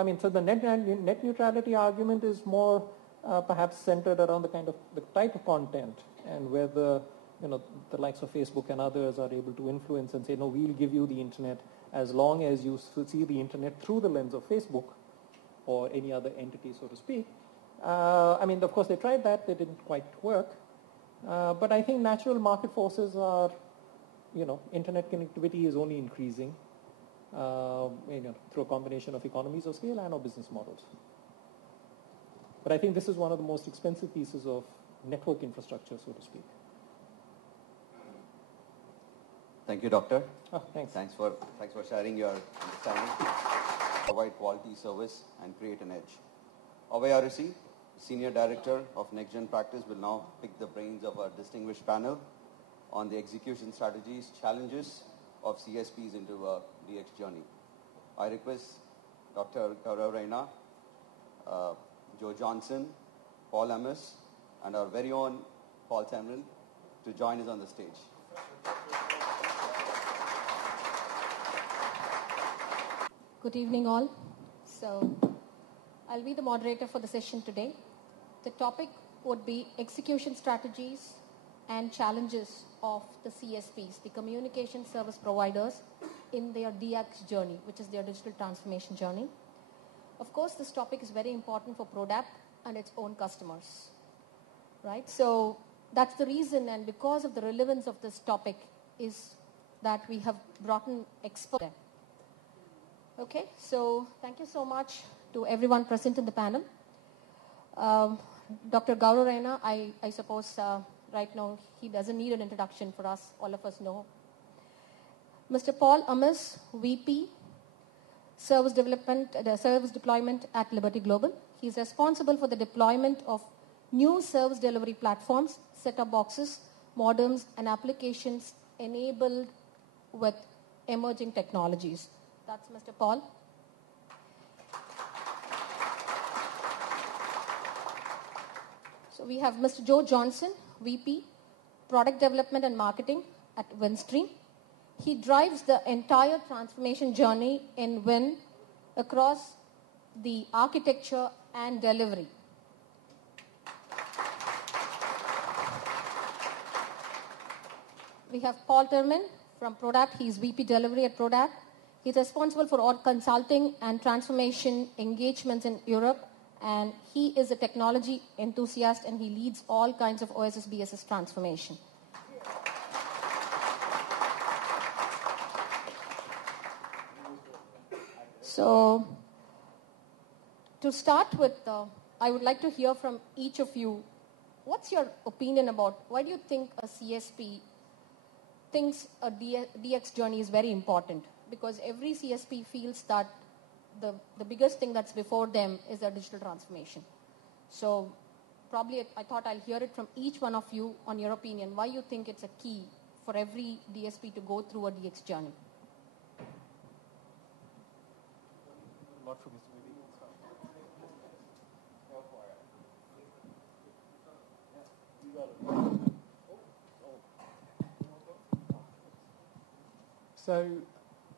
I mean, so the net neutrality argument is more perhaps centered around the type of content and whether the likes of Facebook and others are able to influence and say, no, we'll give you the internet as long as you see the internet through the lens of Facebook or any other entity, so to speak. I mean, of course, they tried that. They didn't quite work. But I think natural market forces are, internet connectivity is only increasing through a combination of economies of scale and of business models. But I think this is one of the most expensive pieces of network infrastructure, so to speak. Thank you, Doctor. Oh, thanks. Thanks for sharing your understanding. Provide quality service and create an edge. Abhay Arisi, Senior Director of Next Gen Practice, will now pick the brains of our distinguished panel on the execution strategies, challenges of CSPs into a DX journey. I request Dr. Gaurav Raina, Joe Johnson, Paul Amos, and our very own Paul Samuel to join us on the stage. Good evening, all. So, I'll be the moderator for the session today. The topic would be execution strategies and challenges of the CSPs, the communication service providers, in their DX journey, which is their digital transformation journey. Of course, this topic is very important for PRODAP and its own customers, right? So that's the reason, and because of the relevance of this topic, is that we have brought in experts. Okay, so thank you so much to everyone present in the panel. Dr. Gaurav Raina, I suppose right now he doesn't need an introduction for us. All of us know. Mr. Paul Amos, VP, Service Deployment at Liberty Global. He's responsible for the deployment of new service delivery platforms, set-top boxes, modems, and applications enabled with emerging technologies. That's Mr. Paul. So we have Mr. Joe Johnson, VP, Product Development and Marketing at Winstream. He drives the entire transformation journey in Win across the architecture and delivery. We have Paul Terman from PRODAP. He's VP Delivery at PRODAP. He's responsible for all consulting and transformation engagements in Europe, and he is a technology enthusiast, and he leads all kinds of OSS BSS transformation. So, to start with, I would like to hear from each of you, what's your opinion about, why do you think a CSP thinks a DX journey is very important? Because every CSP feels that the biggest thing that's before them is their digital transformation. So probably I thought I'll hear it from each one of you on your opinion, why you think it's a key for every DSP to go through a DX journey. So,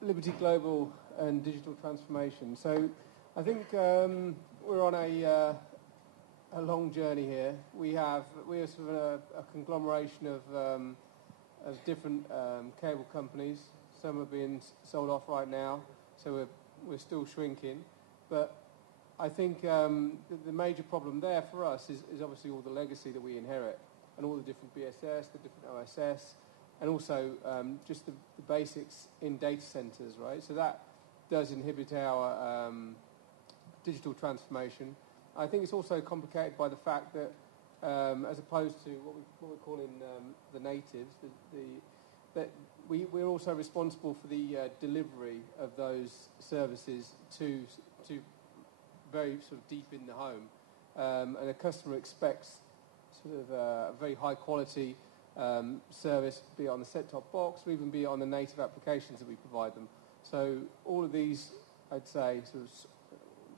Liberty Global and digital transformation. So, I think we're on a long journey here. We're sort of a conglomeration of different cable companies. Some are being sold off right now, so we're still shrinking. But I think the major problem there for us is obviously all the legacy that we inherit and all the different BSS, the different OSS, and also just the basics in data centers, right? So that does inhibit our digital transformation. I think it's also complicated by the fact that as opposed to what we're calling the natives, that we're also responsible for the delivery of those services to very sort of deep in the home. And a customer expects sort of a very high quality service, be it on the set-top box or even be it on the native applications that we provide them. So all of these, I'd say, sort of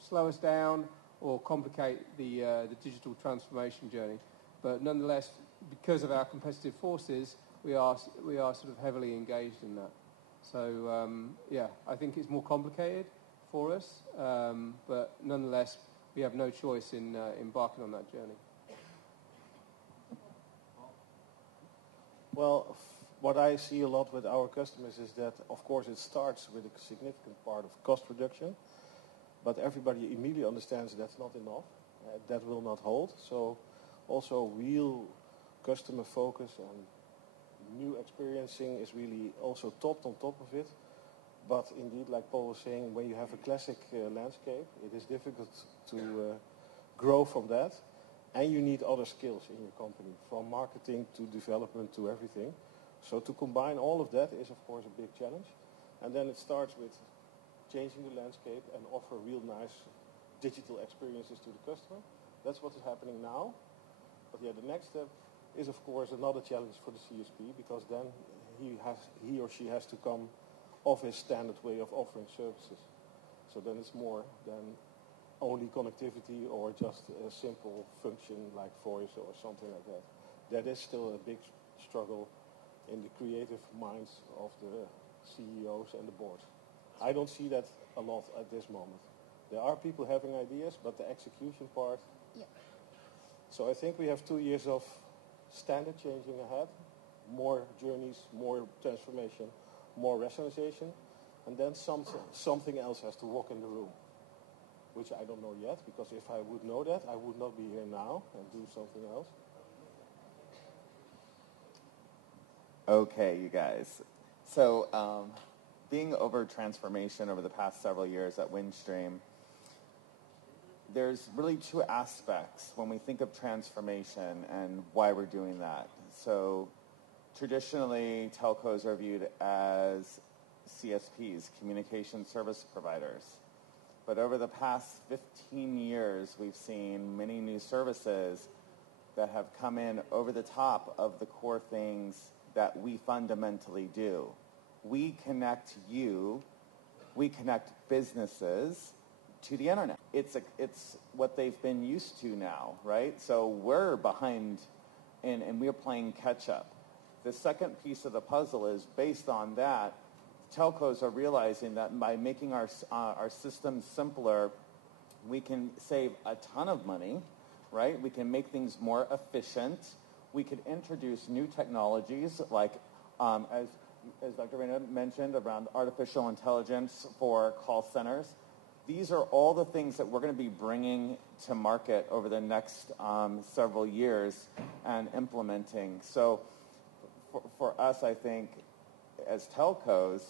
slow us down or complicate the digital transformation journey. But nonetheless, because of our competitive forces, we are sort of heavily engaged in that. So yeah, I think it's more complicated for us, but nonetheless, we have no choice in embarking on that journey. Well, what I see a lot with our customers is that, of course, it starts with a significant part of cost reduction, but everybody immediately understands that's not enough. That will not hold. So also real customer focus and new experiencing is really also topped on top of it. But indeed, like Paul was saying, when you have a classic landscape, it is difficult to grow from that. And you need other skills in your company, from marketing to development to everything. So to combine all of that is, of course, a big challenge. And then it starts with changing the landscape and offer real nice digital experiences to the customer. That's what is happening now. But yeah, the next step is, of course, another challenge for the CSP, because then he or she has to come off his standard way of offering services. So then it's more than only connectivity or just a simple function like voice or something like that. That is still a big struggle in the creative minds of the CEOs and the board. I don't see that a lot at this moment. There are people having ideas, but the execution part. Yeah. So I think we have 2 years of standard changing ahead, more journeys, more transformation, more rationalization, and then something else has to walk in the room, which I don't know yet, because if I would know that, I would not be here now and do something else. Okay, you guys. So being over transformation over the past several years at Windstream, there's really two aspects when we think of transformation and why we're doing that. So traditionally, telcos are viewed as CSPs, communication service providers. But over the past 15 years, we've seen many new services that have come in over the top of the core things that we fundamentally do. We connect businesses to the internet. It's what they've been used to now, right? So we're behind and we're playing catch up. The second piece of the puzzle is based on that, telcos are realizing that by making our systems simpler, we can save a ton of money, right? We can make things more efficient. We could introduce new technologies like, as Dr. Reyna mentioned, around artificial intelligence for call centers. These are all the things that we're going to be bringing to market over the next several years and implementing. So for us, I think, as telcos,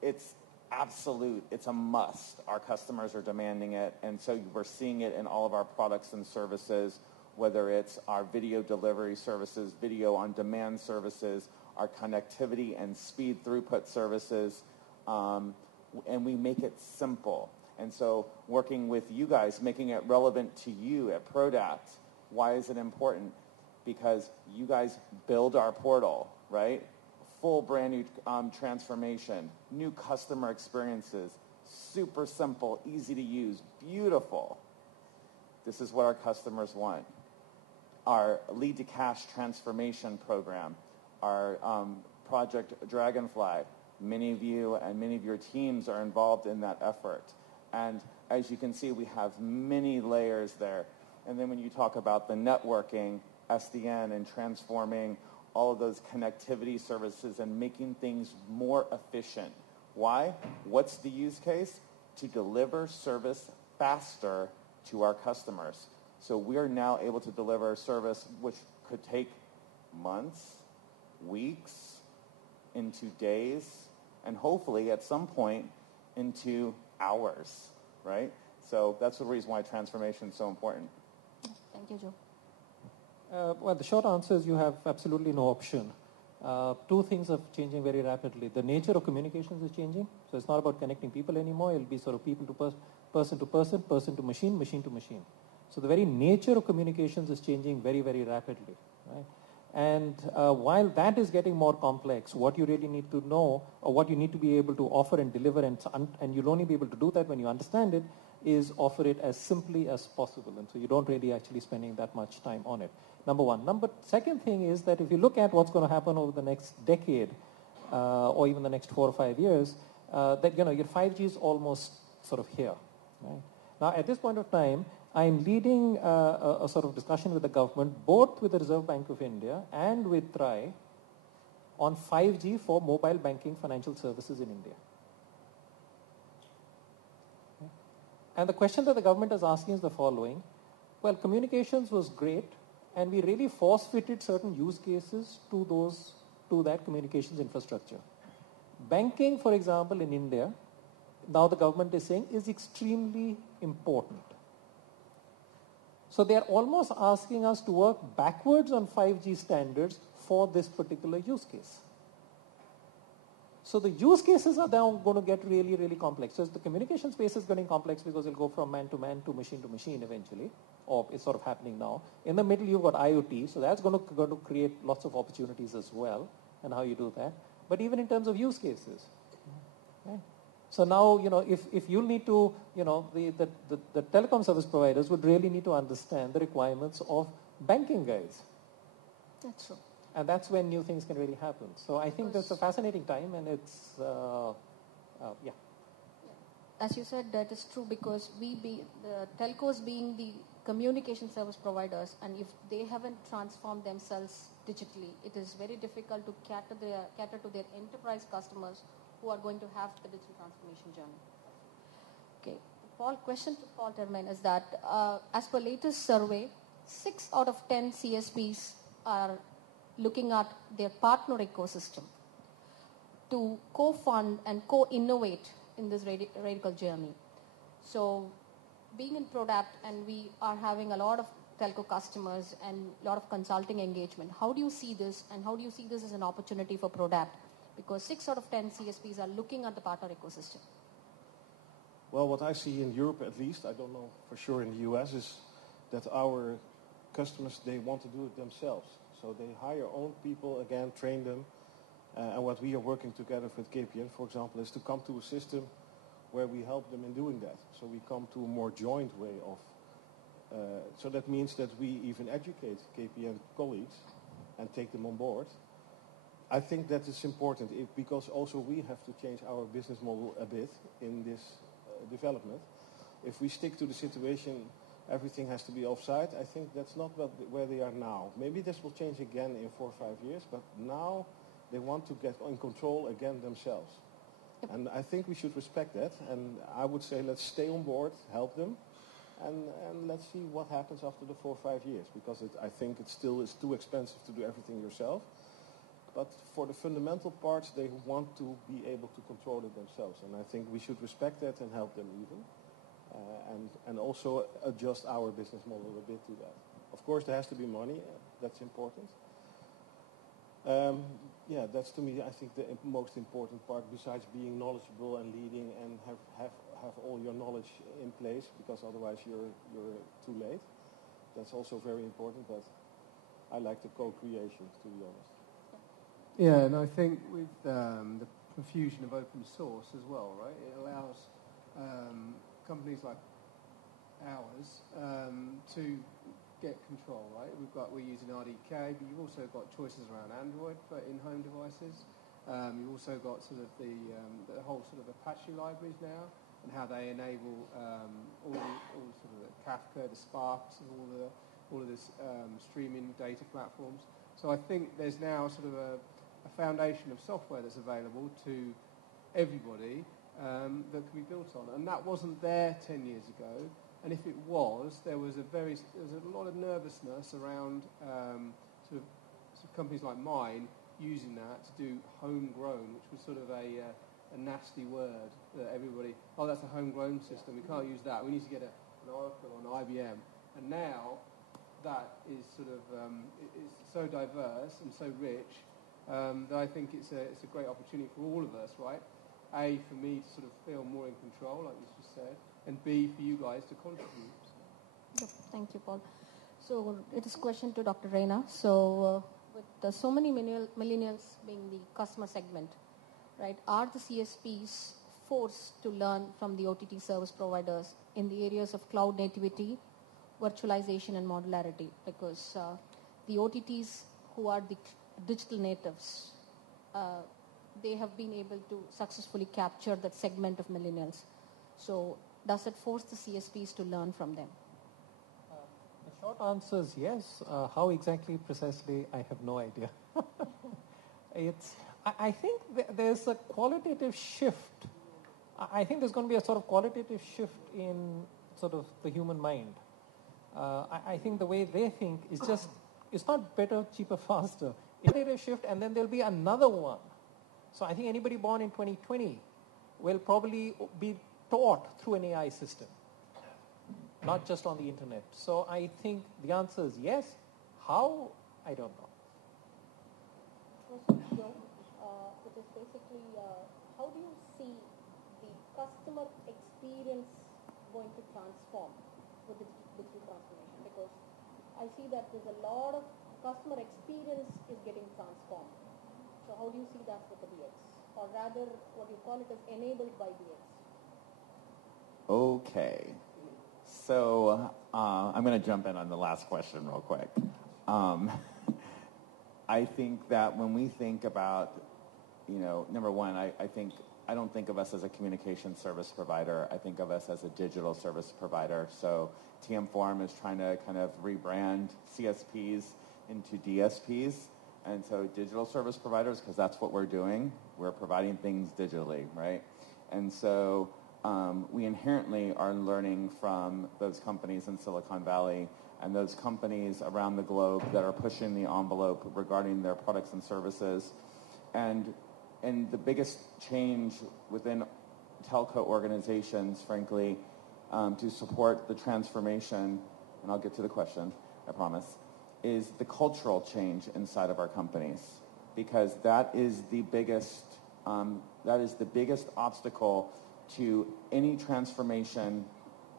it's absolute. It's a must. Our customers are demanding it, and so we're seeing it in all of our products and services, whether it's our video delivery services, video on demand services, our connectivity and speed throughput services, and we make it simple. And so working with you guys, making it relevant to you at Prodact, why is it important? Because you guys build our portal, right? Full brand new transformation, new customer experiences, super simple, easy to use, beautiful. This is what our customers want. Our lead to cash transformation program, our Project Dragonfly, many of you and many of your teams are involved in that effort. And as you can see, we have many layers there. And then when you talk about the networking, SDN, and transforming all of those connectivity services and making things more efficient. Why? What's the use case? To deliver service faster to our customers. So we are now able to deliver a service which could take months, weeks, into days, and hopefully at some point into hours, right? So that's the reason why transformation is so important. Thank you, Joe. Well, the short answer is you have absolutely no option. Two things are changing very rapidly. The nature of communications is changing. So it's not about connecting people anymore. It'll be sort of people to person to person, person to machine, machine to machine. So the very nature of communications is changing very, very rapidly, right? And while that is getting more complex, what you really need to know, or what you need to be able to offer and deliver, and you'll only be able to do that when you understand it, is offer it as simply as possible. And so you don't really actually spending that much time on it. Number one. Second thing is that if you look at what's going to happen over the next decade, or even the next 4 or 5 years, that your 5G is almost sort of here. Right? Now, at this point of time, I'm leading a sort of discussion with the government, both with the Reserve Bank of India and with TRAI, on 5G for mobile banking financial services in India. Okay. And the question that the government is asking is the following. Well, communications was great, and we really force-fitted certain use cases to that communications infrastructure. Banking, for example, in India, now the government is saying, is extremely important. So they are almost asking us to work backwards on 5G standards for this particular use case. So the use cases are now going to get really, really complex. So the communication space is getting complex because it'll go from man to machine eventually, or it's sort of happening now. In the middle, you've got IoT, so that's going to create lots of opportunities as well, and how you do that. But even in terms of use cases. Okay. So now, if you need to, the telecom service providers would really need to understand the requirements of banking guys. That's true. And that's when new things can really happen. So I think that's a fascinating time, and it's, yeah. As you said, that is true because the telcos being the communication service providers, and if they haven't transformed themselves digitally, it is very difficult to cater to their enterprise customers who are going to have the digital transformation journey. Okay, Paul, question to Paul Termen is that as per latest survey, 6 out of 10 CSPs are looking at their partner ecosystem to co-fund and co-innovate in this radical journey. So being in Product, and we are having a lot of telco customers and a lot of consulting engagement, how do you see this, and how do you see this as an opportunity for Product? Because 6 out of 10 CSPs are looking at the partner ecosystem. Well, what I see in Europe at least, I don't know for sure in the US, is that our customers, they want to do it themselves. So they hire own people, again, train them. And what we are working together with KPN, for example, is to come to a system where we help them in doing that. So we come to a more joint way of, so that means that we even educate KPN colleagues and take them on board. I think that is important because also we have to change our business model a bit in this development. If we stick to the situation, everything has to be offsite, I think that's not where they are now. Maybe this will change again in 4 or 5 years, but now they want to get in control again themselves. Yep. And I think we should respect that, and I would say let's stay on board, help them, and let's see what happens after the 4 or 5 years, because I think it still is too expensive to do everything yourself. But for the fundamental parts, they want to be able to control it themselves, and I think we should respect that and help them even. And also adjust our business model a bit to that. Of course, there has to be money. That's important. Yeah, that's to me, I think, the most important part. Besides being knowledgeable and leading and have all your knowledge in place, because otherwise you're too late. That's also very important. But I like the co-creation, to be honest. Yeah, and I think with the profusion of open source as well, right? It allows companies like ours to get control, right? We're using RDK, but you've also got choices around Android for in-home devices. You've also got sort of the whole sort of Apache libraries now, and how they enable all sort of the Kafka, the Sparks, and all of this streaming data platforms. So I think there's now sort of a foundation of software that's available to everybody that can be built on, and that wasn't there 10 years ago. And if it was, there was a lot of nervousness around sort of companies like mine using that to do homegrown, which was sort of a nasty word that everybody, oh, that's a homegrown system, we can't use that, we need to get an Oracle or an IBM. And now that is sort of it's so diverse and so rich that I think it's a great opportunity for all of us, right? A, for me to sort of feel more in control, like you just said, and B, for you guys to contribute. Yep, thank you, Paul. So it is a question to Dr. Reina. So with so many millennials being the customer segment, right, are the CSPs forced to learn from the OTT service providers in the areas of cloud nativity, virtualization, and modularity? Because the OTTs who are the digital natives, they have been able to successfully capture that segment of millennials. So does it force the CSPs to learn from them? The short answer is yes. How exactly, precisely, I have no idea. I think there's a qualitative shift. I think there's going to be a sort of qualitative shift in sort of the human mind. I think the way they think is just, it's not better, cheaper, faster. It's a shift, and then there'll be another one. So I think anybody born in 2020 will probably be taught through an AI system, not just on the internet. So I think the answer is yes. How? I don't know. Question, Joe, which is basically, how do you see the customer experience going to transform with the digital transformation? Because I see that there's a lot of customer experience is getting transformed. So how do you see that with the DX? Or rather, what you call it is enabled by DX? Okay. So I'm going to jump in on the last question real quick. I think that when we think about, number one, I don't think of us as a communication service provider. I think of us as a digital service provider. So TM Forum is trying to kind of rebrand CSPs into DSPs. And so digital service providers, because that's what we're doing, we're providing things digitally, right? And so we inherently are learning from those companies in Silicon Valley and those companies around the globe that are pushing the envelope regarding their products and services. And the biggest change within telco organizations, frankly, to support the transformation, and I'll get to the question, I promise, is the cultural change inside of our companies, because that is the biggest obstacle to any transformation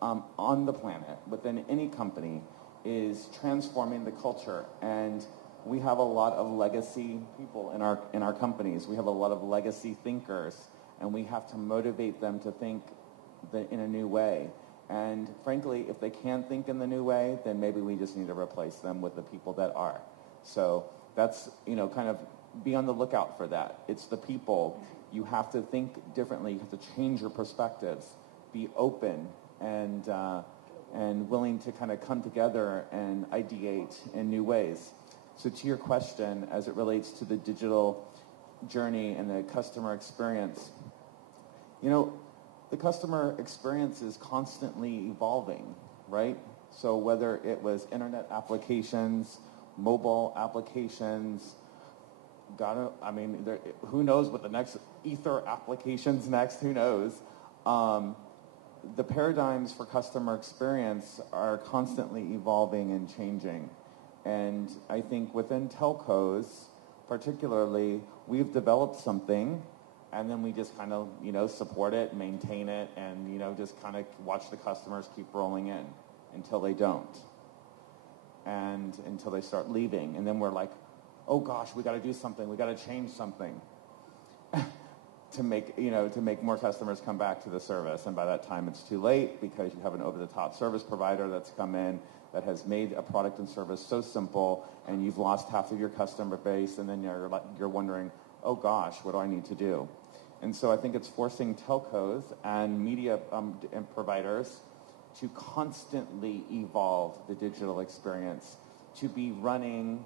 on the planet within any company, is transforming the culture. And we have a lot of legacy people in our companies. We have a lot of legacy thinkers, and we have to motivate them to think in a new way. And frankly, if they can't think in the new way, then maybe we just need to replace them with the people that are. So that's, kind of be on the lookout for that. It's the people. You have to think differently. You have to change your perspectives, be open, and willing to kind of come together and ideate in new ways. So to your question, as it relates to the digital journey and the customer experience, the customer experience is constantly evolving, right? So whether it was internet applications, mobile applications, who knows what the next ether application's next, who knows? The paradigms for customer experience are constantly evolving and changing. And I think within telcos, particularly, we've developed something, and then we just kind of, support it, maintain it, and, just kind of watch the customers keep rolling in until they don't. And until they start leaving. And then we're like, oh gosh, we got to do something. We got to change something to make more customers come back to the service. And by that time, it's too late, because you have an over-the-top service provider that's come in that has made a product and service so simple, and you've lost half of your customer base, and then you're wondering, oh gosh, what do I need to do? And so I think it's forcing telcos and media and providers to constantly evolve the digital experience, to be running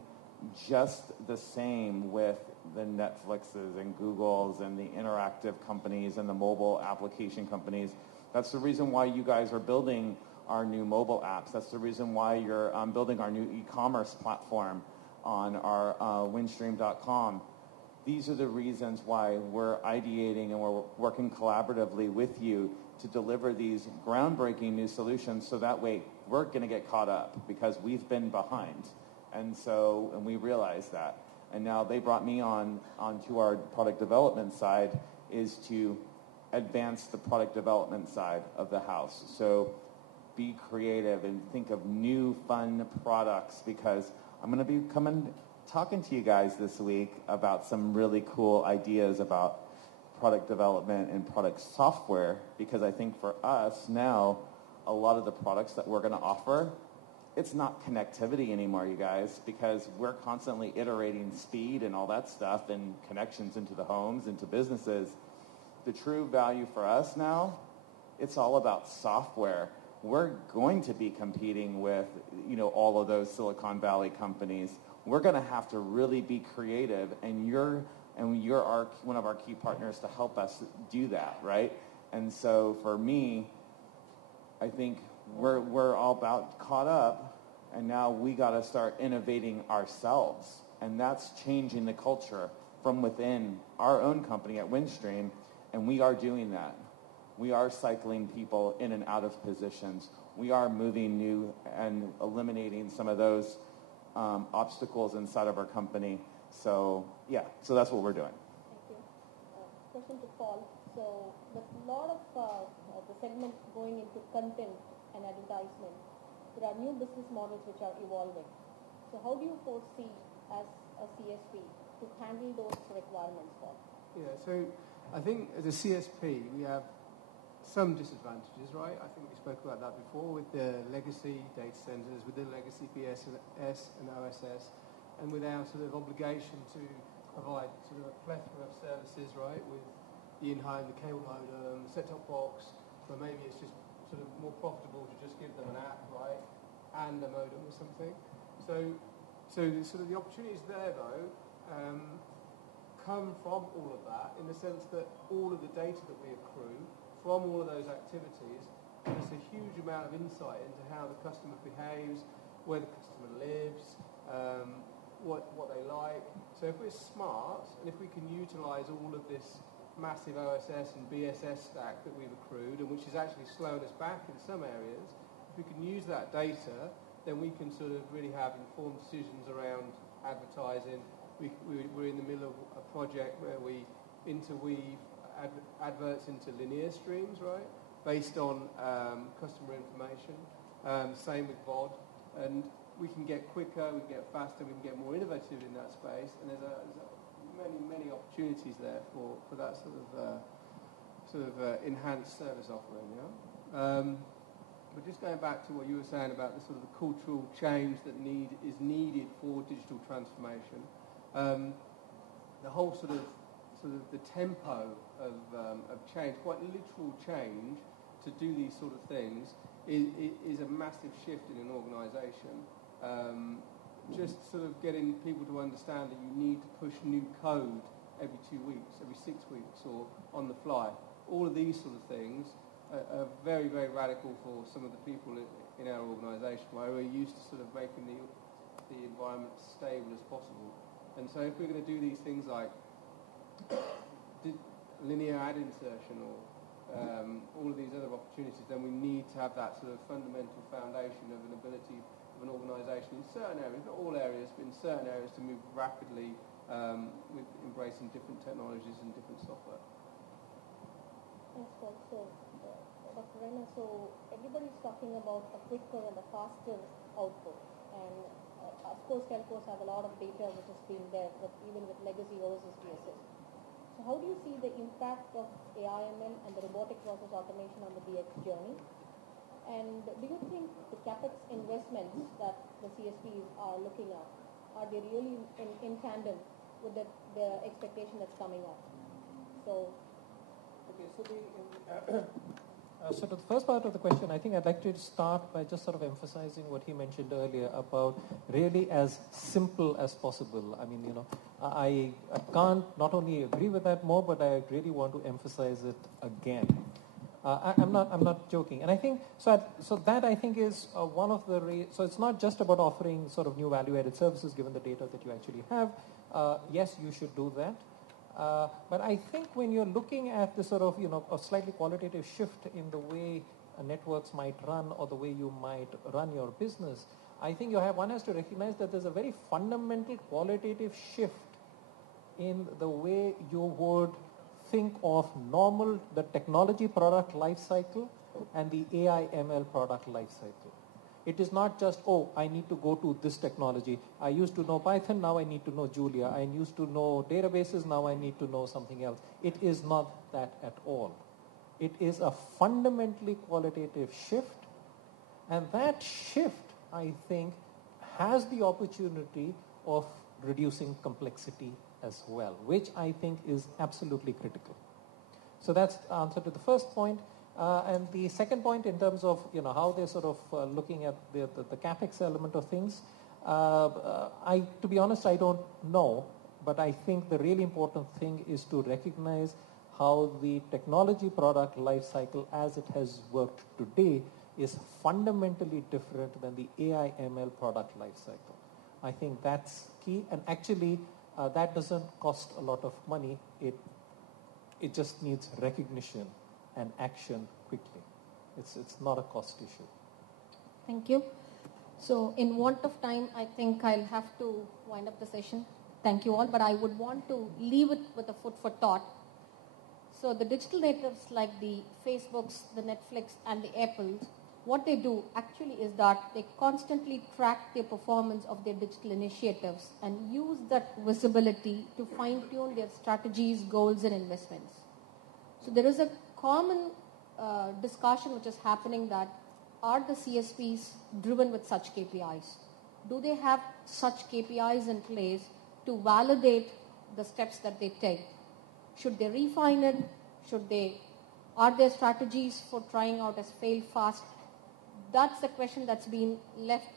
just the same with the Netflixes and Googles and the interactive companies and the mobile application companies. That's the reason why you guys are building our new mobile apps. That's the reason why you're building our new e-commerce platform on our windstream.com. These are the reasons why we're ideating and we're working collaboratively with you to deliver these groundbreaking new solutions, so that way we're going to get caught up, because we've been behind. And we realize that. And now they brought me onto our product development side, is to advance the product development side of the house. So be creative and think of new fun products, because I'm going to be talking to you guys this week about some really cool ideas about product development and product software, because I think for us now, a lot of the products that we're going to offer, it's not connectivity anymore, you guys, because we're constantly iterating speed and all that stuff and connections into the homes, into businesses. The true value for us now It's all about software. We're going to be competing with, all of those Silicon Valley companies. We're going to have to really be creative, and you're one of our key partners to help us do that, right? And so for me, I think we're all about caught up, and now we got to start innovating ourselves, and that's changing the culture from within our own company at Windstream, and we are doing that. We are cycling people in and out of positions. We are moving new and eliminating some of those obstacles inside of our company. So that's what we're doing. Thank you. Question to Paul. So with a lot of the segment going into content and advertisement, there are new business models which are evolving. So how do you foresee as a CSP to handle those requirements, Paul? Yeah, so I think as a CSP, we have some disadvantages, right? I think we spoke about that before with the legacy data centers, with the legacy BSS and OSS, and with our sort of obligation to provide sort of a plethora of services, right, with the in-home, the cable modem, the set-top box, but maybe it's just sort of more profitable to just give them an app, right, and a modem or something. So sort of the opportunities there, though, come from all of that, in the sense that all of the data that we accrue from all of those activities gives us a huge amount of insight into how the customer behaves, where the customer lives, what they like. So if we're smart, and if we can utilise all of this massive OSS and BSS stack that we've accrued, and which is actually slowing us back in some areas, if we can use that data, then we can sort of really have informed decisions around advertising. We're in the middle of a project where we interweave adverts into linear streams, right, based on customer information. Same with VOD, and we can get quicker, we can get faster, we can get more innovative in that space, and there's many opportunities there for that sort of enhanced service offering. But just going back to what you were saying about the sort of the cultural change that is needed for digital transformation, the whole sort of the tempo of change, quite literal change to do these sort of things is a massive shift in an organisation. Just sort of getting people to understand that you need to push new code every 2 weeks, every 6 weeks, or on the fly. All of these sort of things are very, very radical for some of the people in our organisation, where we're used to sort of making the environment stable as possible. And so if we're going to do these things like linear ad insertion or all of these other opportunities, then we need to have that sort of fundamental foundation of an ability of an organisation in certain areas, not all areas, but in certain areas to move rapidly with embracing different technologies and different software. Thanks, Paul. So, Dr. Rena, so everybody's talking about a quicker and a faster output. And of course, telcos have a lot of data which has been there, but even with legacy OSS DSS. So how do you see the impact of AI/ML and the robotic process automation on the DX journey? And do you think the CapEx investments that the CSPs are looking at, are they really in tandem with the expectation that's coming up? So, so to the first part of the question, I think I'd like to start by just sort of emphasizing what he mentioned earlier about really as simple as possible. I mean, I can't not only agree with that more, but I really want to emphasize it again. I'm not joking, and I think so that I think is one of the so it's not just about offering sort of new value-added services given the data that you actually have. Yes, you should do that. But I think when you're looking at the sort of, a slightly qualitative shift in the way networks might run or the way you might run your business, I think one has to recognize that there's a very fundamental qualitative shift in the way you would think of the technology product life cycle and the AI/ML product life cycle. It is not just, I need to go to this technology. I used to know Python, now I need to know Julia. I used to know databases, now I need to know something else. It is not that at all. It is a fundamentally qualitative shift, and that shift, I think, has the opportunity of reducing complexity as well, which I think is absolutely critical. So that's the answer to the first point. And the second point in terms of how they're sort of looking at the capex element of things, to be honest, I don't know, but I think the really important thing is to recognize how the technology product life cycle as it has worked today is fundamentally different than the AI ML product life cycle. I think that's key, and actually that doesn't cost a lot of money. It just needs recognition and action quickly. It's not a cost issue. Thank you. So in want of time, I think I'll have to wind up the session. Thank you all, but I would want to leave it with a food for thought. So the digital natives like the Facebooks, the Netflix, and the Apples, what they do actually is that they constantly track the performance of their digital initiatives and use that visibility to fine-tune their strategies, goals, and investments. So there is a common discussion which is happening that are the CSPs driven with such KPIs? Do they have such KPIs in place to validate the steps that they take? Should they refine it? Are there strategies for trying out as fail fast? That's the question that's been left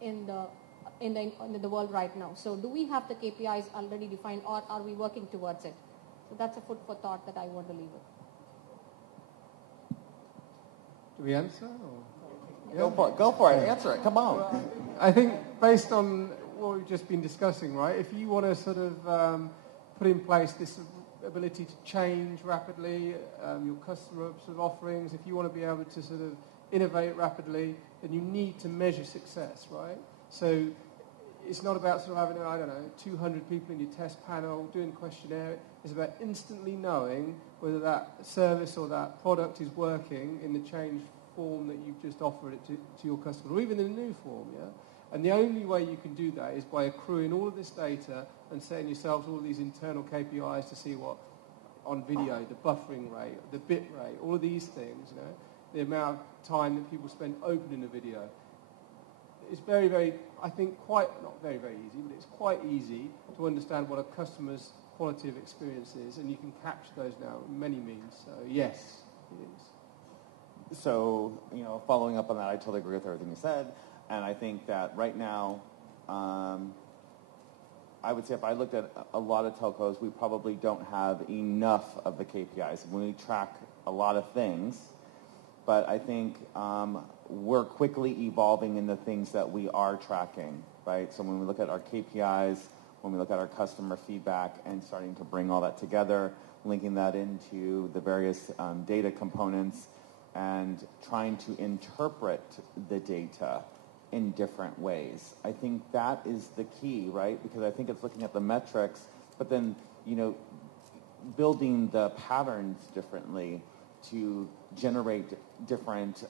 in the world right now. So do we have the KPIs already defined, or are we working towards it? So that's a food for thought that I want to leave with. Do we answer? Or? Go for it. Answer it. Come on. Well, I think based on what we've just been discussing, right, if you want to sort of put in place this ability to change rapidly, your customer sort of offerings, if you want to be able to sort of innovate rapidly, then you need to measure success, right? So it's not about sort of having, 200 people in your test panel doing a questionnaire. It's about instantly knowing whether that service or that product is working in the changed form that you've just offered it to your customer, or even in a new form, yeah? And the only way you can do that is by accruing all of this data and setting yourselves all of these internal KPIs to see what, on video, the buffering rate, the bit rate, all of these things, the amount of time that people spend opening a video. It's very, very, I think not very, very easy, but it's quite easy to understand what a customer's quality of experience is, and you can capture those now in many means. So yes, it is. So, following up on that, I totally agree with everything you said. And I think that right now, I would say if I looked at a lot of telcos, we probably don't have enough of the KPIs. We track a lot of things, but I think we're quickly evolving in the things that we are tracking, right? So when we look at our KPIs, when we look at our customer feedback and starting to bring all that together, linking that into the various data components and trying to interpret the data in different ways. I think that is the key, right? Because I think it's looking at the metrics, but then, building the patterns differently to generate different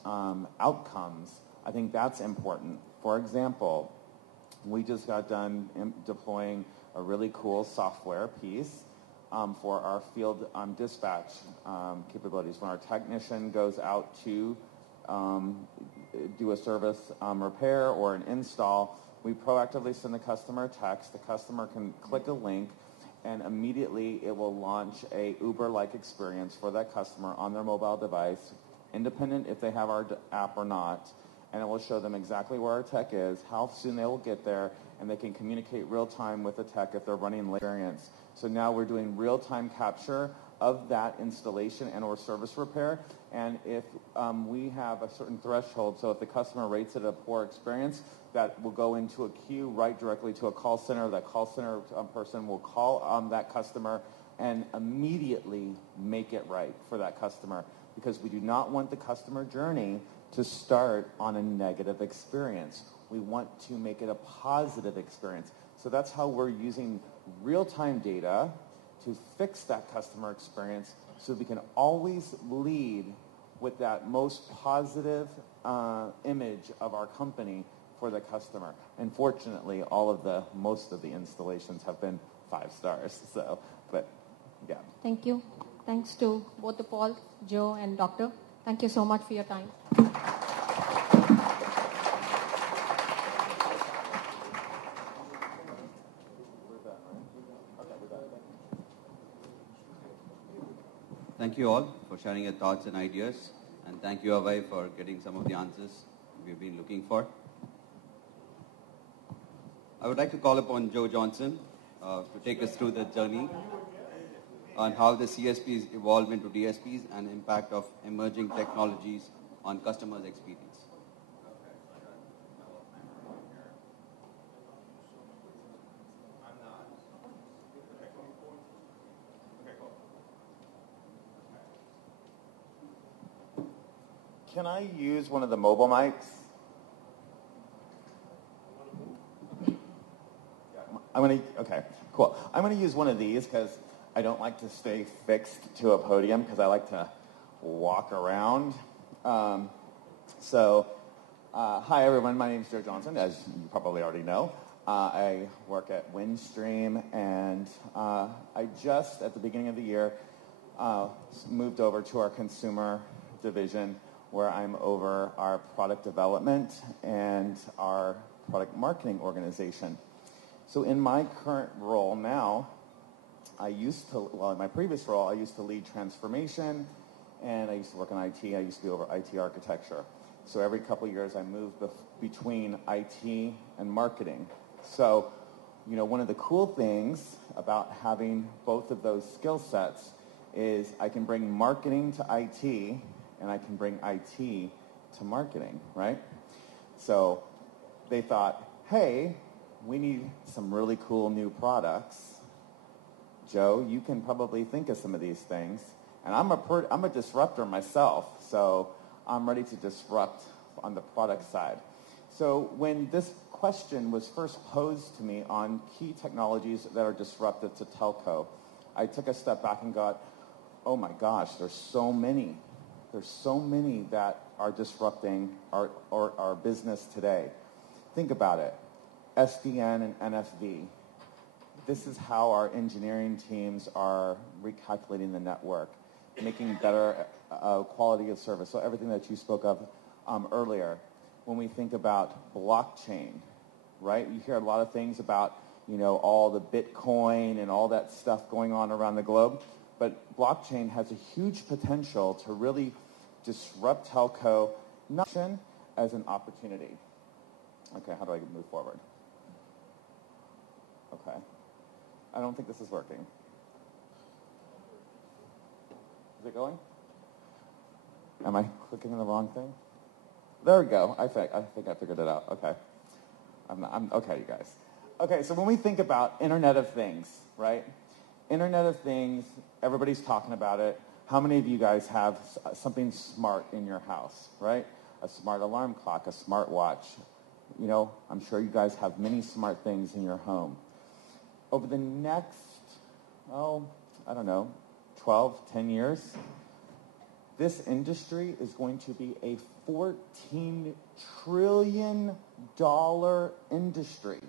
outcomes. I think that's important. For example, we just got done deploying a really cool software piece for our field dispatch capabilities. When our technician goes out to do a service repair or an install, we proactively send the customer a text. The customer can click a link, and immediately it will launch a Uber-like experience for that customer on their mobile device, independent if they have our app or not, and it will show them exactly where our tech is, how soon they will get there, and they can communicate real-time with the tech if they're running late experience. So now we're doing real-time capture of that installation and or service repair, and if we have a certain threshold, so if the customer rates it a poor experience, that will go into a queue right directly to a call center. That call center person will call that customer and immediately make it right for that customer, because we do not want the customer journey to start on a negative experience. We want to make it a positive experience. So that's how we're using real-time data to fix that customer experience, so we can always lead with that most positive image of our company for the customer. And fortunately, most of the installations have been 5 stars. So, but yeah. Thank you. Thanks to both the Paul, Joe, and Doctor. Thank you so much for your time. Thank you all for sharing your thoughts and ideas. And thank you, Avai, for getting some of the answers we've been looking for. I would like to call upon Joe Johnson to take us through the journey on how the CSPs evolve into DSPs and impact of emerging technologies on customers' experience. Can I use one of the mobile mics? Okay, cool. I'm gonna use one of these because I don't like to stay fixed to a podium because I like to walk around. Hi everyone, my name is Joe Johnson, as you probably already know. I work at Windstream, and I just, at the beginning of the year, moved over to our consumer division, where I'm over our product development and our product marketing organization. So in my current role now, in my previous role, I used to lead transformation, and I used to work in IT. I used to be over IT architecture. So every couple of years, I moved between IT and marketing. So, one of the cool things about having both of those skill sets is I can bring marketing to IT, and I can bring IT to marketing, right? So they thought, hey, we need some really cool new products. Joe, you can probably think of some of these things. And I'm a disruptor myself, so I'm ready to disrupt on the product side. So when this question was first posed to me on key technologies that are disruptive to telco, I took a step back and got, oh my gosh, there's so many. There's so many that are disrupting our business today. Think about it. SDN and NFV. This is how our engineering teams are recalculating the network, making better quality of service. So everything that you spoke of earlier. When we think about blockchain, right? You hear a lot of things about, all the Bitcoin and all that stuff going on around the globe. But blockchain has a huge potential to really disrupt telco, not as an opportunity. Okay, how do I move forward? Okay. I don't think this is working. Is it going? Am I clicking on the wrong thing? There we go. I think I figured it out. Okay. I'm okay, you guys. Okay, so when we think about Internet of Things, right? Internet of Things, everybody's talking about it. How many of you guys have something smart in your house, right? A smart alarm clock, a smart watch. I'm sure you guys have many smart things in your home. Over the next, 10 years, this industry is going to be a $14 trillion industry,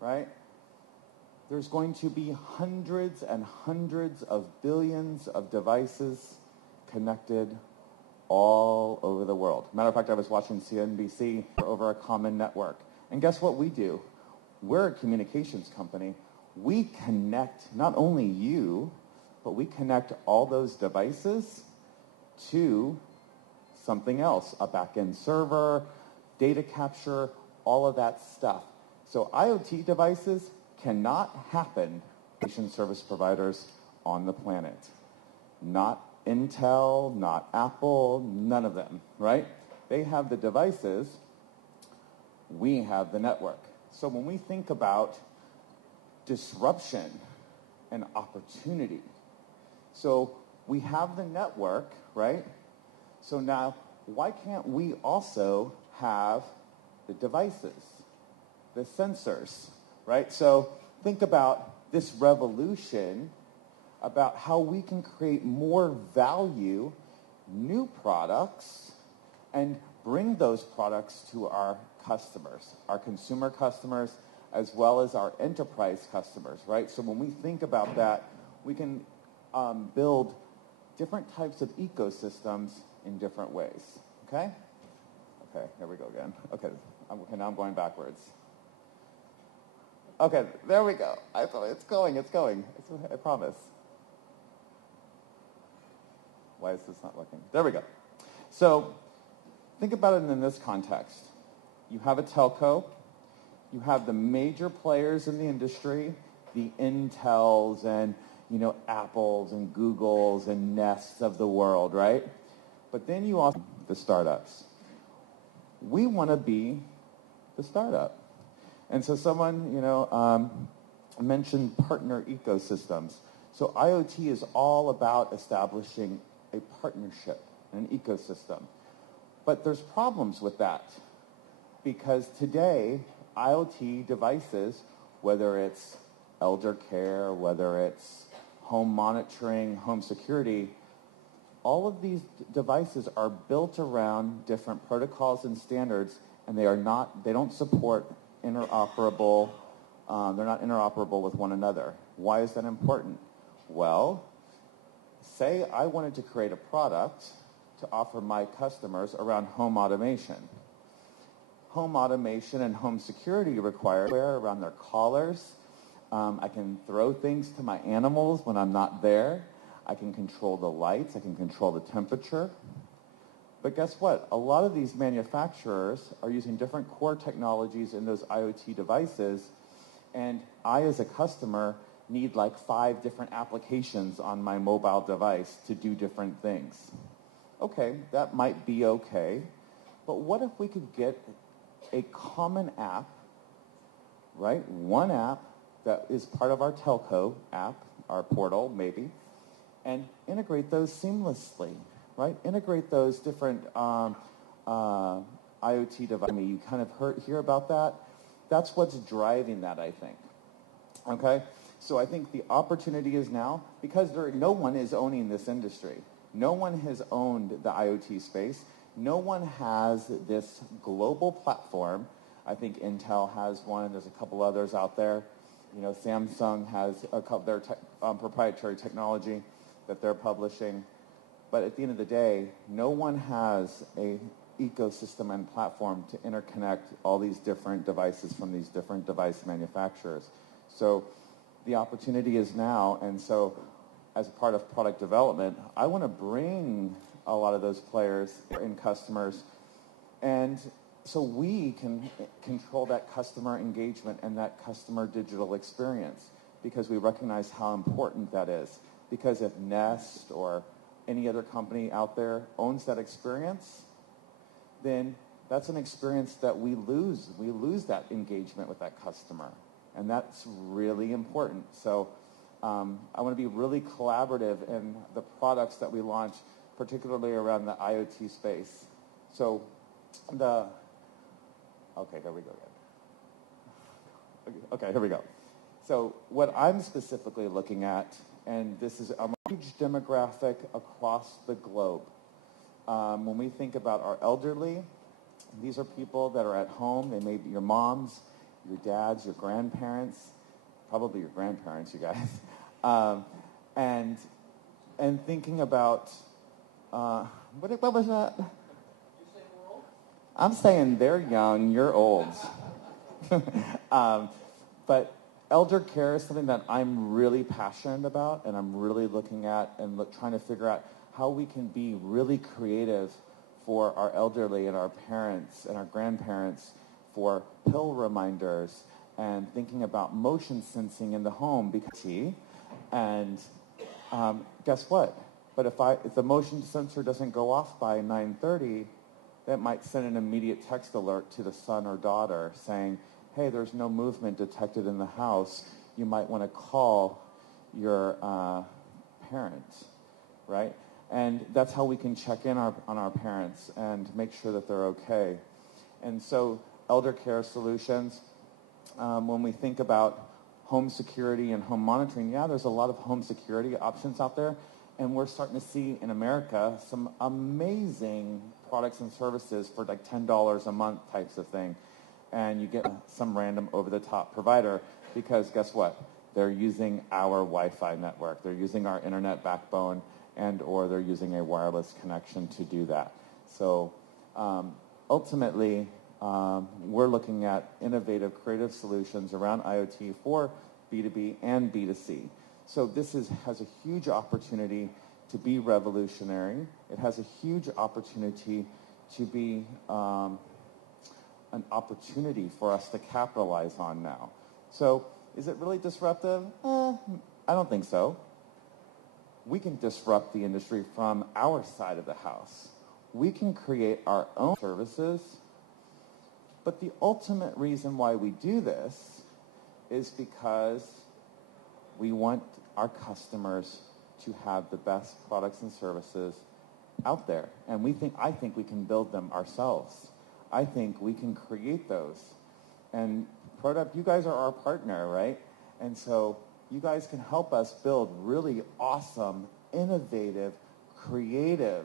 right? There's going to be hundreds and hundreds of billions of devices connected all over the world. Matter of fact, I was watching CNBC over a common network. And guess what we do? We're a communications company. We connect not only you, but we connect all those devices to something else, a back-end server, data capture, all of that stuff. So IoT devices cannot happen with service providers on the planet. Not Intel, not Apple, none of them, right? They have the devices, we have the network. So when we think about disruption and opportunity, so we have the network, right? So now, why can't we also have the devices, the sensors, right? So think about this revolution about how we can create more value, new products, and bring those products to our customers, our consumer customers, as well as our enterprise customers, right? So when we think about that, we can build different types of ecosystems in different ways, okay? Okay, here we go again. Okay, now I'm going backwards. Okay, there we go. It's going. I promise. Why is this not working? There we go. So think about it in this context. You have a telco. You have the major players in the industry, the Intels and Apples and Googles and Nests of the world, right? But then you also have the startups. We want to be the startup. And so someone, mentioned partner ecosystems. So IoT is all about establishing a partnership, an ecosystem. But there's problems with that because today, IoT devices, whether it's elder care, whether it's home monitoring, home security, all of these devices are built around different protocols and standards, and they don't support interoperable, they're not interoperable with one another. Why is that important? Well, say I wanted to create a product to offer my customers around home automation. Home automation and home security require around their collars. I can throw things to my animals when I'm not there. I can control the lights. I can control the temperature. But guess what? A lot of these manufacturers are using different core technologies in those IoT devices, and I, as a customer, need like 5 different applications on my mobile device to do different things. Okay, that might be okay, but what if we could get a common app, right? One app that is part of our telco app, our portal maybe, and integrate those seamlessly, right? Integrate those different IoT devices. You kind of hear about that. That's what's driving that, I think. Okay? So I think the opportunity is now, because no one is owning this industry. No one has owned the IoT space. No one has this global platform. I think Intel has one. There's a couple others out there. Samsung has a couple their proprietary technology that they're publishing. But at the end of the day, no one has a ecosystem and platform to interconnect all these different devices from these different device manufacturers. So the opportunity is now, and so as a part of product development, I want to bring a lot of those players and customers, and so we can control that customer engagement and that customer digital experience, because we recognize how important that is. Because if Nest or any other company out there owns that experience, then that's an experience that we lose. We lose that engagement with that customer, and that's really important. So I want to be really collaborative in the products that we launch, particularly around the IoT space. So okay, here we go again. Okay, here we go. So what I'm specifically looking at, and this is a huge demographic across the globe. When we think about our elderly, these are people that are at home. They may be your moms, your dads, your grandparents, probably your grandparents, you guys. And thinking about, what was that? You say we're old? I'm saying they're young, you're old. But elder care is something that I'm really passionate about, and I'm really looking at and trying to figure out how we can be really creative for our elderly and our parents and our grandparents for pill reminders and thinking about motion sensing in the home. And guess what? But if the motion sensor doesn't go off by 9:30, that might send an immediate text alert to the son or daughter saying, hey, there's no movement detected in the house. You might want to call your parent, right? And that's how we can check in on our parents and make sure that they're okay. And so elder care solutions, when we think about home security and home monitoring, yeah, there's a lot of home security options out there. And we're starting to see in America some amazing products and services for like $10 a month types of thing. And you get some random over-the-top provider because guess what? They're using our Wi-Fi network. They're using our internet backbone and or they're using a wireless connection to do that. So ultimately, we're looking at innovative, creative solutions around IoT for B2B and B2C. So this has a huge opportunity to be revolutionary. It has a huge opportunity to be an opportunity for us to capitalize on now. So is it really disruptive? I don't think so. We can disrupt the industry from our side of the house. We can create our own services, but the ultimate reason why we do this is because we want our customers to have the best products and services out there. And I think we can build them ourselves. I think we can create those. And Product, you guys are our partner, right? And so you guys can help us build really awesome, innovative, creative,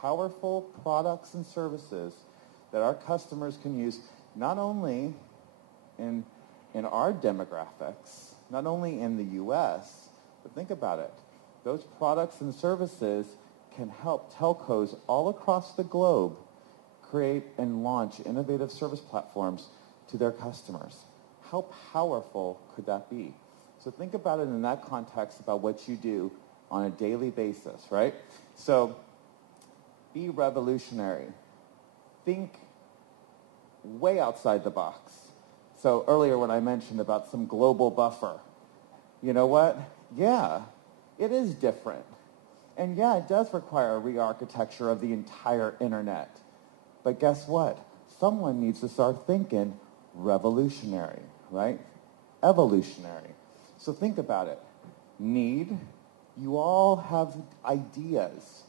powerful products and services that our customers can use not only in our demographics, not only in the U.S., but think about it. Those products and services can help telcos all across the globe create and launch innovative service platforms to their customers. How powerful could that be? So think about it in that context about what you do on a daily basis, right? So be revolutionary. Think way outside the box. So earlier when I mentioned about some global buffer, you know what? Yeah, it is different. And yeah, it does require a re-architecture of the entire internet. But guess what? Someone needs to start thinking revolutionary, right? Evolutionary. So think about it. Need. You all have ideas.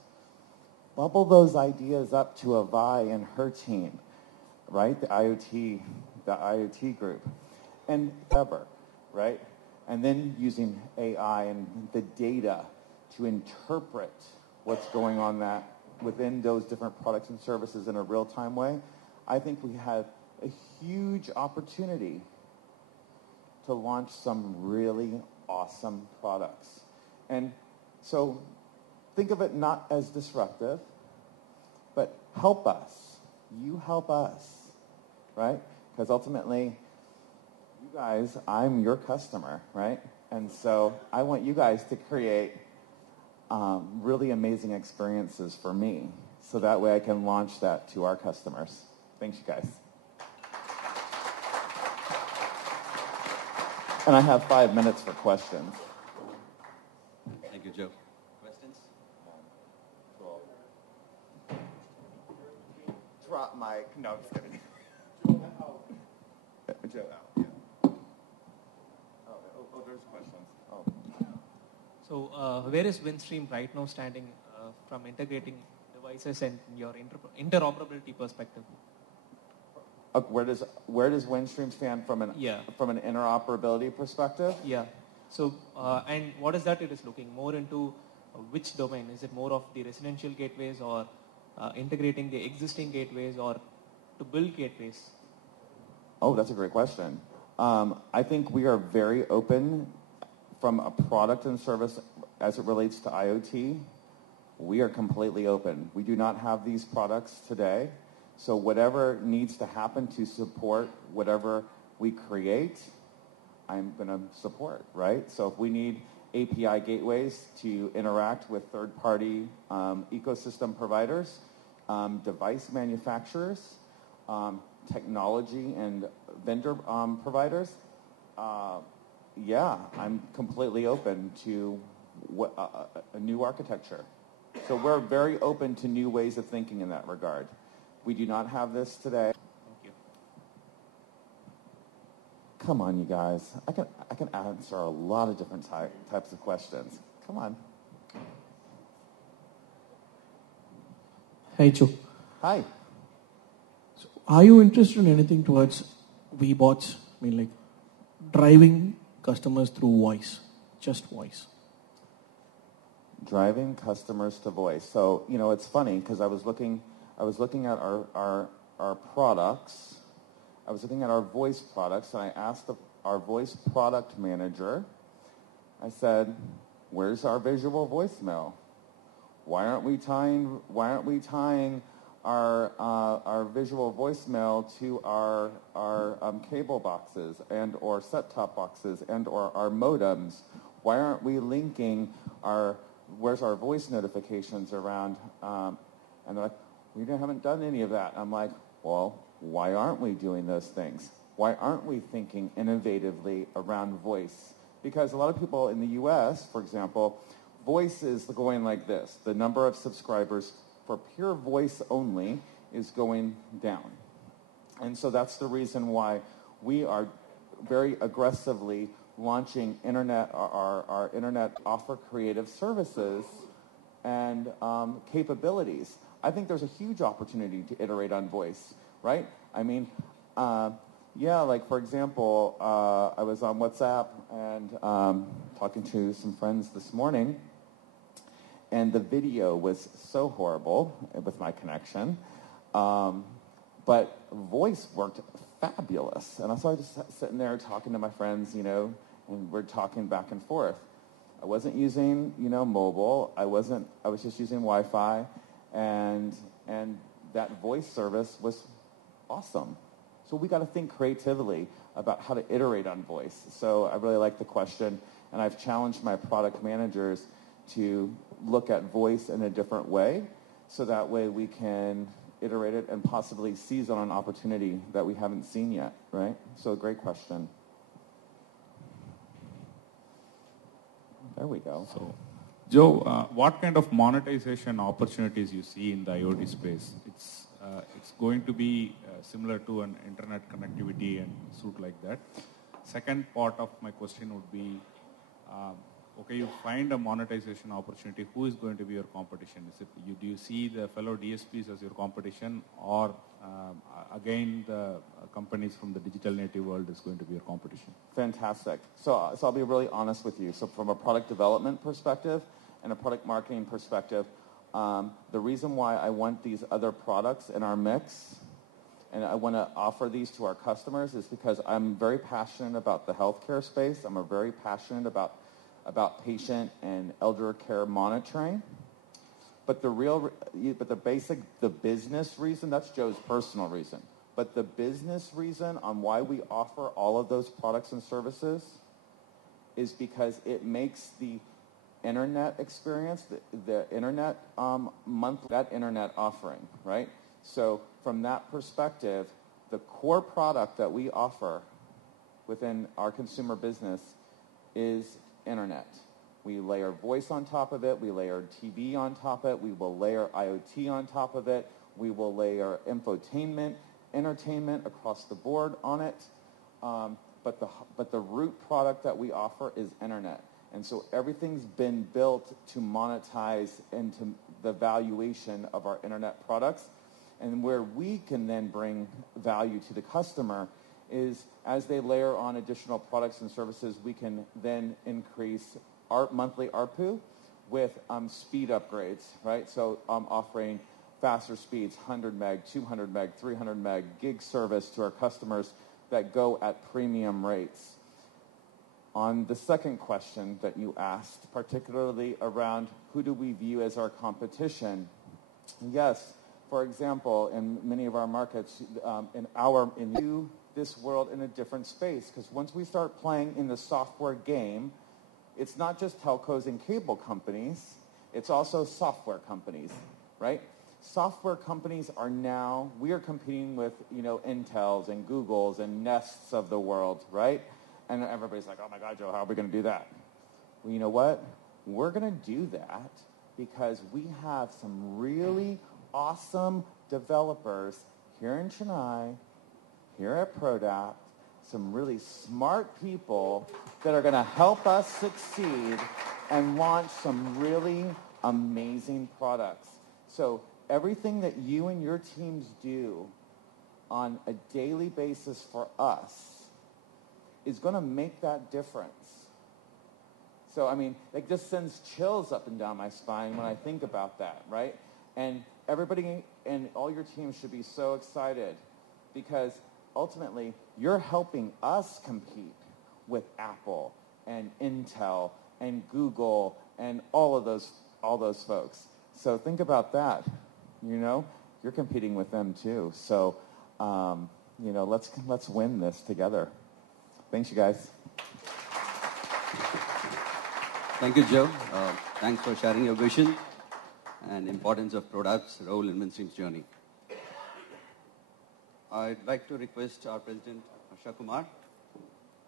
Bubble those ideas up to Avai and her team, right? The IoT group. And ever, right? And then using AI and the data to interpret what's going on within those different products and services in a real-time way. I think we have a huge opportunity to launch some really awesome products. And so think of it not as disruptive, but help us. You help us, right? Because ultimately, you guys, I'm your customer, right? And so I want you guys to create really amazing experiences for me, so that way I can launch that to our customers. Thanks, you guys. And I have 5 minutes for questions. Thank you, Joe. Questions? Drop mic. No, just kidding. Joe out. Yeah. Oh, there's questions. Oh. So where is Windstream right now standing from integrating devices and your interoperability perspective? Where does Windstream stand from an interoperability perspective? Yeah. So and what is that it is looking more into? Which domain? Is it more of the residential gateways or integrating the existing gateways or to build gateways? Oh, that's a great question. I think we are very open from a product and service as it relates to IoT. We are completely open. We do not have these products today. So whatever needs to happen to support whatever we create, I'm going to support, right? So if we need API gateways to interact with third-party ecosystem providers, device manufacturers, technology and vendor providers, yeah, I'm completely open to a new architecture. So we're very open to new ways of thinking in that regard. We do not have this today. Thank you. Come on, you guys. I can answer a lot of different types of questions. Come on. Hey, Joe. Hi. So are you interested in anything towards VBots? I mean, like driving customers through voice, just voice. Driving customers to voice. So, you know, it's funny because I was looking at our products. I was looking at our voice products, and I asked our voice product manager, I said, where's our visual voicemail? Why aren't we tying our visual voicemail to our cable boxes and or set-top boxes and or our modems? Why aren't we linking our where's our voice notifications around? And they're like, we haven't done any of that. I'm like, well, why aren't we doing those things? Why aren't we thinking innovatively around voice? Because a lot of people in the US, for example, voice is going like this. The number of subscribers for pure voice only is going down. And so that's the reason why we are very aggressively launching our internet offer creative services and capabilities. I think there's a huge opportunity to iterate on voice, right? I mean, yeah, like for example, I was on WhatsApp and talking to some friends this morning, and the video was so horrible with my connection, but voice worked fabulous. And so I was just sitting there talking to my friends, you know, and we're talking back and forth. I wasn't using, you know, mobile. I was just using Wi-Fi, and that voice service was awesome. So we got to think creatively about how to iterate on voice. So I really like the question, and I've challenged my product managers to look at voice in a different way, so that way we can iterate it and possibly seize on an opportunity that we haven't seen yet, right? So great question. There we go. So, Joe, what kind of monetization opportunities you see in the IoT space? It's going to be similar to an internet connectivity and suit like that. Second part of my question would be, okay, you find a monetization opportunity. Who is going to be your competition? Do you see the fellow DSPs as your competition, or again the companies from the digital native world is going to be your competition? Fantastic. So I'll be really honest with you. So from a product development perspective and a product marketing perspective, the reason why I want these other products in our mix and I want to offer these to our customers is because I'm very passionate about the healthcare space. I'm very passionate about patient and elder care monitoring. But the business reason, that's Joe's personal reason. But the business reason on why we offer all of those products and services is because it makes the internet experience, the internet that internet offering, right? So from that perspective, the core product that we offer within our consumer business is internet. We layer voice on top of it. We layer TV on top of it. We will layer IoT on top of it. We will layer infotainment, entertainment across the board on it. But the root product that we offer is internet. And so everything's been built to monetize into the valuation of our internet products. And where we can then bring value to the customer is as they layer on additional products and services, we can then increase our monthly ARPU with speed upgrades, right? So offering faster speeds, 100 meg, 200 meg, 300 meg, gig service to our customers that go at premium rates. On the second question that you asked, particularly around who do we view as our competition, yes, for example, in many of our markets, in view this world in a different space, because once we start playing in the software game, it's not just telcos and cable companies, it's also software companies, right? Software companies are now, we are competing with, Intels and Googles and Nests of the world, right? And everybody's like, oh my God, Joe, how are we going to do that? Well, you know what? We're going to do that because we have some really awesome developers here in Chennai, here at Product, some really smart people that are going to help us succeed and launch some really amazing products. So everything that you and your teams do on a daily basis for us is going to make that difference. So, it just sends chills up and down my spine when I think about that, right? And everybody and all your teams should be so excited because ultimately you're helping us compete with Apple and Intel and Google and all those folks. So think about that. You're competing with them too. So, let's win this together. Thanks, you guys. Thank you, Joe. Thanks for sharing your vision and importance of products, role in mainstream's journey. I'd like to request our President, Harsha Kumar,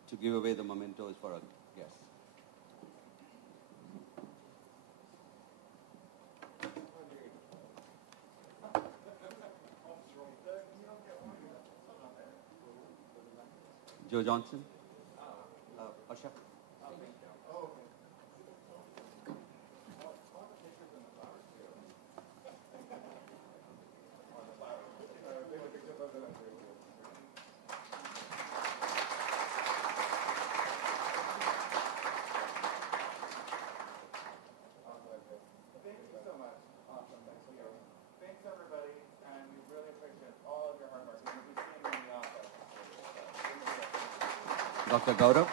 to give away the mementos for our guests. Joe Johnson. Harsha. Dr. Gaurav.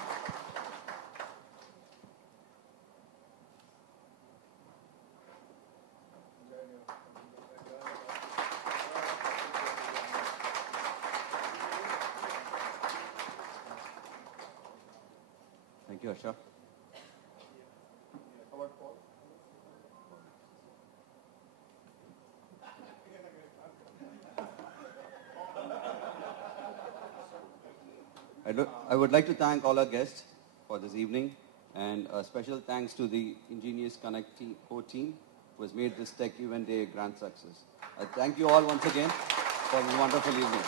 Thank you, Harsha. I would like to thank all our guests for this evening, and a special thanks to the Ingenious Connect core team who has made this tech event a grand success. I thank you all once again for this wonderful evening.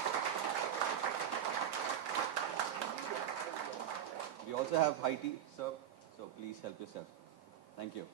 We also have high tea served, so please help yourself. Thank you.